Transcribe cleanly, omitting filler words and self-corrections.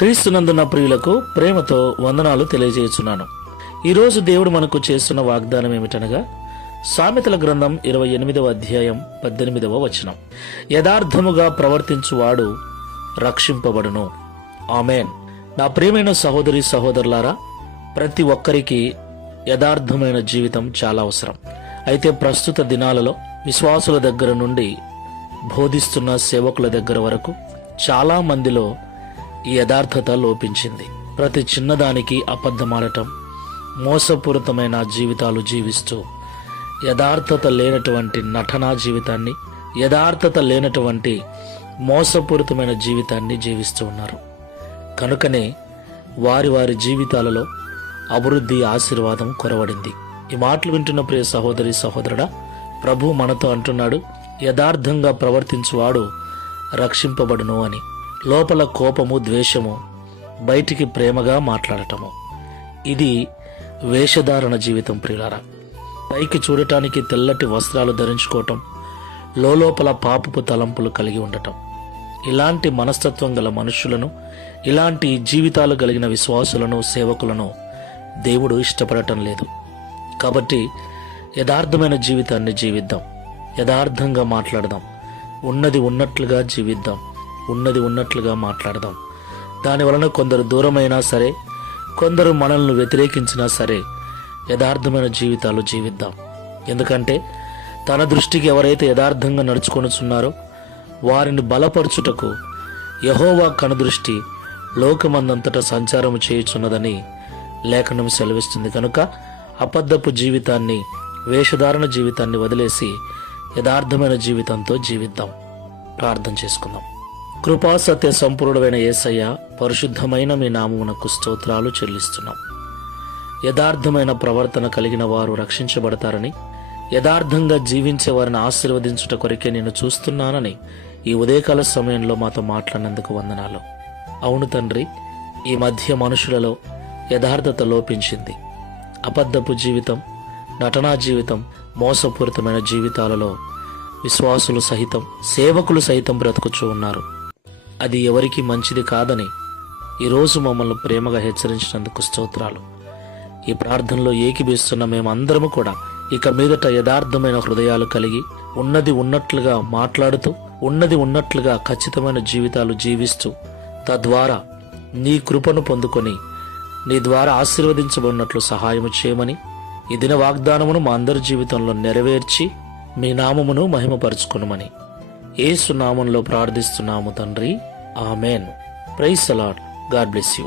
క్రీస్తునందున్న ప్రియులకు ప్రేమతో వందనాలు తెలియజేస్తున్నాను. ఈరోజు దేవుడు మనకు చేస్తున్న వాగ్దానం ఏమిటనగా సామెతల గ్రంథం 28వ అధ్యాయం 18వ వచనం. యథార్థముగా ప్రవర్తించువాడు రక్షింపబడును. ఆమేన్. నా ప్రియమైన సహోదరి సహోదరులారా, ప్రతి ఒక్కరికి యథార్థమైన జీవితం చాలా అవసరం. అయితే ప్రస్తుత దినాలలో విశ్వాసుల దగ్గర నుండి బోధిస్తున్న సేవకుల దగ్గర వరకు చాలా మందిలో ఈ యథార్థత లోపించింది. ప్రతి చిన్నదానికి అబద్ధమాడటం, మోసపూరితమైన జీవితాలు జీవిస్తూ యథార్థత లేనటువంటి నటనా జీవితాన్ని, యథార్థత లేనటువంటి మోసపూరితమైన జీవితాన్ని జీవిస్తూ ఉన్నారు. కనుకనే వారి వారి జీవితాలలో అభివృద్ధి, ఆశీర్వాదం కొరవడింది. ఈ మాటలు వింటున్న ప్రియ సహోదరి సహోదరుడా, ప్రభు మనతో అంటున్నాడు, యథార్థంగా ప్రవర్తించువాడు రక్షింపబడును అని. లోపల కోపము, ద్వేషము, బయటికి ప్రేమగా మాట్లాడటము, ఇది వేషధారణ జీవితం ప్రియులారా. పైకి చూడటానికి తెల్లటి వస్త్రాలు ధరించుకోవటం, లోపల పాపపు తలంపులు కలిగి ఉండటం. ఇలాంటి మనస్తత్వం గల మనుషులను, ఇలాంటి జీవితాలు కలిగిన విశ్వాసులను, సేవకులను దేవుడు ఇష్టపడటం లేదు. కాబట్టి యథార్థమైన జీవితాన్ని జీవిద్దాం, యథార్థంగా మాట్లాడదాం, ఉన్నది ఉన్నట్లుగా జీవిద్దాం, ఉన్నది ఉన్నట్లుగా మాట్లాడదాం. దాని వలన కొందరు దూరమైనా సరే, కొందరు మనల్ని వ్యతిరేకించినా సరే, యథార్థమైన జీవితాలు జీవిద్దాం. ఎందుకంటే తన దృష్టికి ఎవరైతే యథార్థంగా నడుచుకొనుచున్నారో వారిని బలపరచుటకు యెహోవా కనుదృష్టి లోకమందంతటా సంచారము చేయుచున్నదని లేఖనం సెలవిస్తుంది. కనుక అబద్ధపు జీవితాన్ని, వేషధారణ జీవితాన్ని వదిలేసి యథార్థమైన జీవితంతో జీవిద్దాం. ప్రార్థన చేసుకుందాం. కృపా సత్య సంపూర్ణమైన యేసయ్య, పరిశుద్ధమైన మీ నామమునకు స్తోత్రాలు చెల్లిస్తున్నాం. యథార్థమైన ప్రవర్తన కలిగిన వారు రక్షించబడతారని, యథార్థంగా జీవించే వారిని ఆశీర్వదించుట కొరకే నేను చూస్తున్నానని ఈ ఉదయకాల సమయంలో మాతో మాట్లాడినందుకు వందనాలు. అవును తండ్రి, ఈ మధ్య మనుషులలో యథార్థత లోపించింది. అబద్ధపు జీవితం, నటనా జీవితం, మోసపూరితమైన జీవితాలలో విశ్వాసులు సహితం, సేవకులు సైతం బ్రతుకుచూ ఉన్నారు. అది ఎవరికి మంచిది కాదని ఈరోజు మమ్మల్ని ప్రేమగా హెచ్చరించినందుకు స్తోత్రాలు. ఈ ప్రార్థనలో ఏకీభవిస్తున్న మేమందరము కూడా ఇక మీదట యథార్థమైన హృదయాలు కలిగి, ఉన్నది ఉన్నట్లుగా మాట్లాడుతూ, ఉన్నది ఉన్నట్లుగా ఖచ్చితమైన జీవితాలు జీవిస్తూ, తద్వారా నీ కృపను పొందుకొని నీ ద్వారా ఆశీర్వదించబడినట్లు సహాయము చేయమని, ఈ దిన వాగ్దానమును మా అందరి జీవితంలో నెరవేర్చి మీ నామమును మహిమపరచుకొనుమని యేసు నామంలో ప్రార్థిస్తున్నాము తండ్రి. Amen. Praise the lord. God bless you.